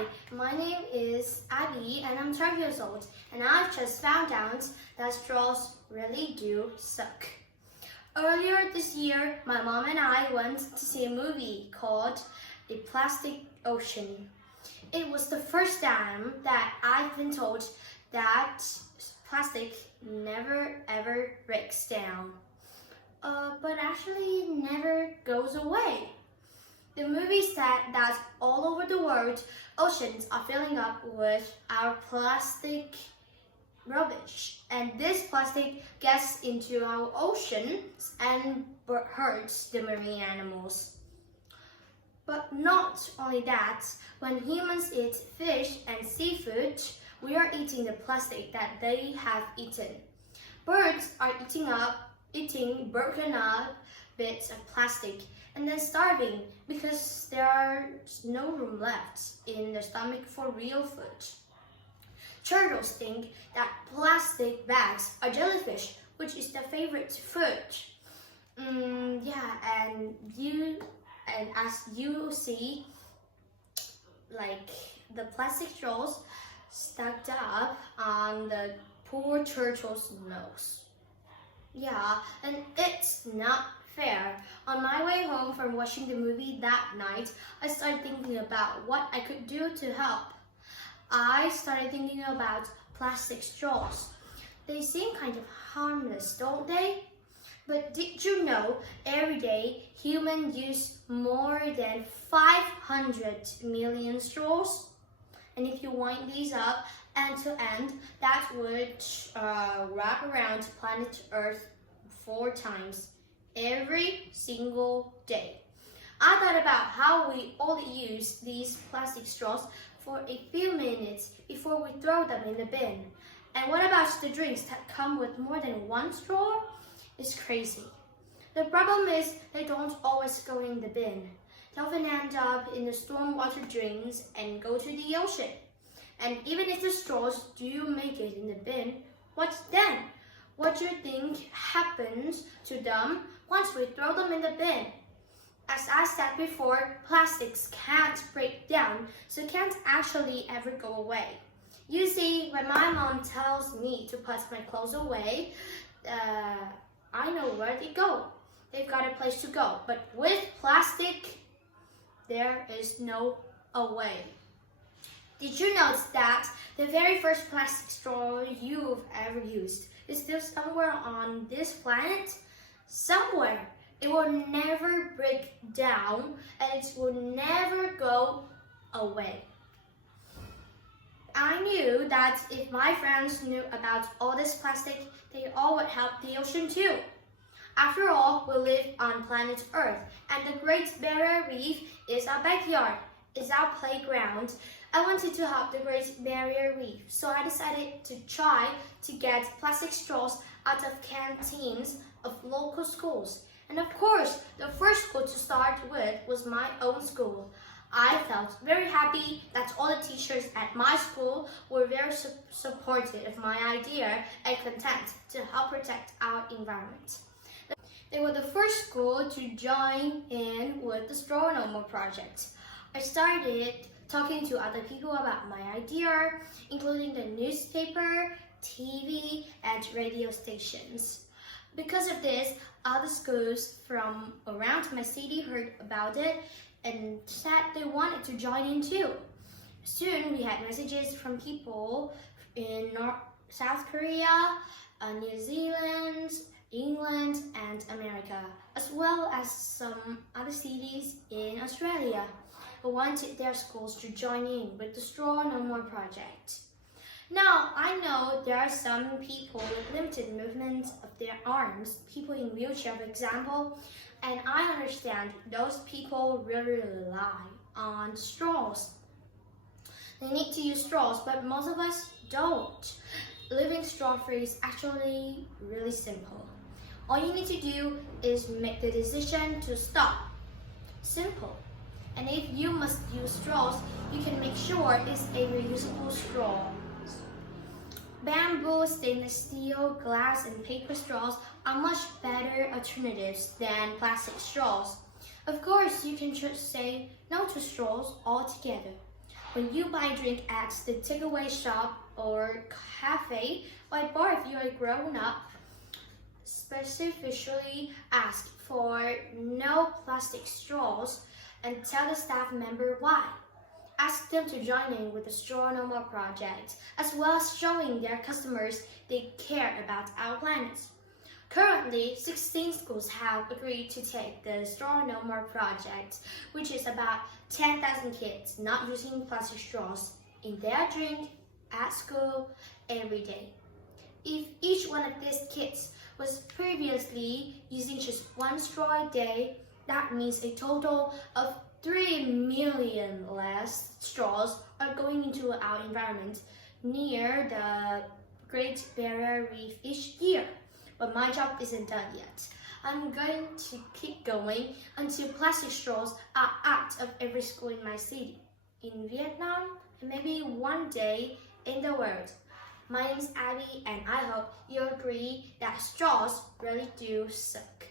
Hi, my name is Abby and I'm 12 years old and I've just found out that straws really do suck. Earlier this year, my mom and I went to see a movie called A Plastic Ocean. It was the first time that I've been told that plastic never ever breaks down, but actually never goes away. The movie said that all over the world, oceans are filling up with our plastic rubbish, and this plastic gets into our oceans and hurts the marine animals. But not only that, when humans eat fish and seafood, we are eating the plastic that they have eaten. Birds are eating broken up bits of plastic and then starving because there's no room left in their stomach for real food. Turtles think that plastic bags are jellyfish, which is their favorite food. And as you see, like the plastic straws stuck up on the poor turtle's nose. Yeah, and it's not fair. On my way home from watching the movie that night, I started thinking about what I could do to help. I started thinking about plastic straws. They seem kind of harmless, don't they? But did you know every day humans use more than 500 million straws? And if you wind these up end to end, that would wrap around planet Earth 4 times every single day. I thought about how we only use these plastic straws for a few minutes before we throw them in the bin. And what about the drinks that come with more than one straw? It's crazy. The problem is they don't always go in the bin. They often end up in the stormwater drains and go to the ocean. And even if the straws do make it in the bin, what then? What do you think happens to them once we throw them in the bin? As I said before, plastics can't break down, so can't actually ever go away. You see, when my mom tells me to put my clothes away, I know where they go. They've got a place to go. But with plastic, there is no away. Did you notice that the very first plastic straw you've ever used is still somewhere on this planet? Somewhere. It will never break down and it will never go away. I knew that if my friends knew about all this plastic, they all would help the ocean too. After all, we live on planet Earth, and the Great Barrier Reef is our backyard, is our playground. I wanted to help the Great Barrier Reef, so I decided to try to get plastic straws out of canteens of local schools. And of course, the first school to start with was my own school. I felt very happy that all the teachers at my school were very supportive of my idea and content to help protect our environment. They were the first school to join in with the Straw No More project. I started talking to other people about my idea, including the newspaper, TV, and radio stations. Because of this, other schools from around my city heard about it and said they wanted to join in too. Soon we had messages from people in South Korea, New Zealand, England, and America, as well as some other cities in Australia who wanted their schools to join in with the Straw No More project. Now, I know there are some people with limited movement of their arms, people in wheelchair for example, and I understand those people really rely on straws. They need to use straws, but most of us don't. Living straw-free is actually really simple. All you need to do is make the decision to stop. Simple. And if you must use straws, you can make sure it's a reusable straw. Bamboo, stainless steel, glass, and paper straws are much better alternatives than plastic straws. Of course, you can just say no to straws altogether. When you buy drink at the takeaway shop or cafe, or bar if you're a grown up, specifically ask for no plastic straws and tell the staff member why. Ask them to join in with the Straw No More project, as well as showing their customers they care about our planet. Currently, 16 schools have agreed to take the Straw No More project, which is about 10,000 kids not using plastic straws in their drink, at school, every day. If each one of these kids was previously using just one straw a day, that means a total of 3 million less straws are going into our environment near the Great Barrier Reef each year. But my job isn't done yet. I'm going to keep going until plastic straws are out of every school in my city, in Vietnam, and maybe one day in the world. My name is Abby, and I hope you agree that straws really do suck.